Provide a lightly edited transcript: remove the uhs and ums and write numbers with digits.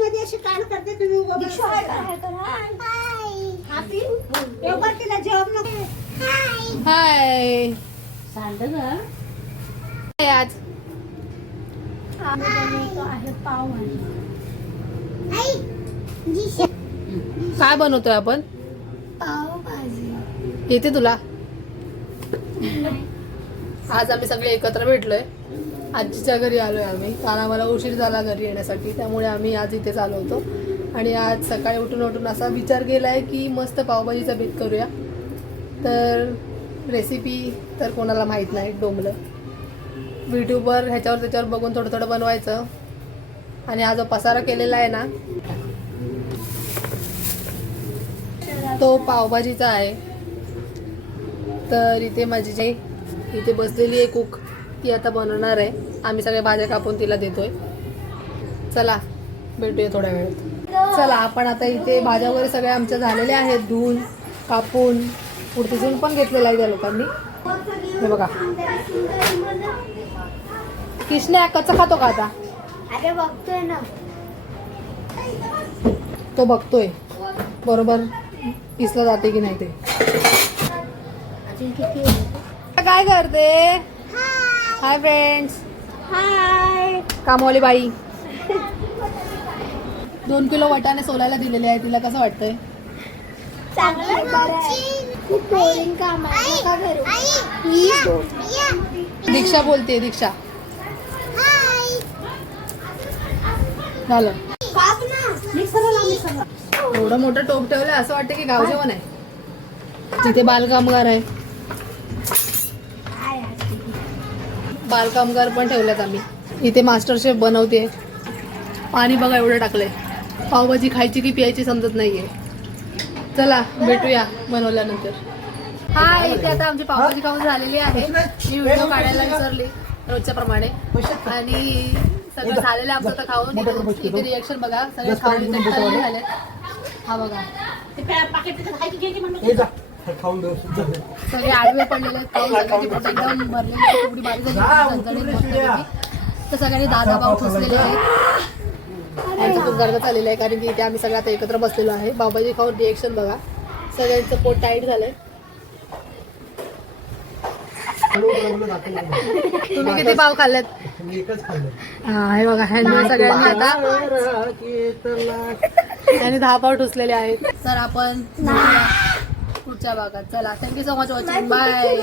मध्ये असे कान करते तुम्ही उभं हाय आज आहे पाव काय बनवतोय आपण? पाव भाजी येते तुला? आज आम्ही सगळे एकत्र भेटलोय. आजीच्या घरी आलोय आम्ही, कारण आम्हाला उशीर झाला घरी येण्यासाठी, त्यामुळे आम्ही आज इथेच आलो होतो. आणि आज सकाळी उठून असा विचार केलाय की मस्त पावभाजीचा बेत करूया. तर रेसिपी तर कोणाला माहीत नाही, डोंबलं यूट्यूबवर ह्याच्यावर त्याच्यावर बघून थोडं थोडं बनवायचं. आणि हा जो पसारा केलेला आहे ना, तो पावभाजीचा आहे. तर इथे माझी जी इथे बसलेली आहे कुक, ती आता बनवणार आहे. आम्ही सगळ्या भाज्या कापून तिला देतोय. चला भेटूया थोड्या वेळात. चला आपण आता इथे भाज्या वगैरे सगळ्या आमच्या झालेल्या आहेत, धुवून कापून पुढतीसून पण घेतलेला आहे त्या लोकांनी. हे बघा, किशने कच्चा खातो का आता? अरे बघतोय ना, तो बघतोय बरोबर इसला जाते की नाही ते. काय करते? Hi friends. हाय. कामवाली बाई 2 किलो वाटाणे सोलायला दिलेले आहे. तिला कसं वाटतंय? खूप बोरिंग काम आहे का करू? दीक्षा बोलते, दीक्षा. झालं. एवढं मोठं टोप ठेवलंय, असं वाटतं की गाव जेवण आहे. तिथे बालकामगार आहे, बालकामगार पण ठेवल्यात आम्ही. इथे मास्टर शेफ बनवते. पाणी बघा एवढं टाकलंय. पावभाजी खायची की प्यायची समजत नाहीये. चला भेटूया बनवल्यानंतर. हा, इथे आता आमची पावभाजी खाऊन झालेली आहे. मी व्हिडिओ काढायला विसरली रोजच्या प्रमाणे. आणि सगळं झालेलं आमचं तर खाऊन. इथे रिएक्शन बघा, सगळे खाऊन इथे खाल्ले झाले. हा बघा, सगळे आडवे पडलेले आहेत. खाऊन सगळ्यांची पोट एकदम भरलेली, एवढी बारीक झाली. तर सगळ्यांनी दादा भाऊ ठोसलेले आहेत. त्यांचं खूप गर्द चाललेलं आहे, कारण की इथे आम्ही सगळे आता एकत्र बसलेलो आहे. बाबाजी खाऊन रिएक्शन बघा, सगळ्यांचं पोट टाईट झालंय. तुम्ही किती पाव खाल्लेत? हा, हे बघा, ह्यांनी सगळ्यांनी आता त्यांनी 10 पाव ठोसलेले आहेत. तर आपण पुढच्या भागात. चला, thank you so much watching. Bye.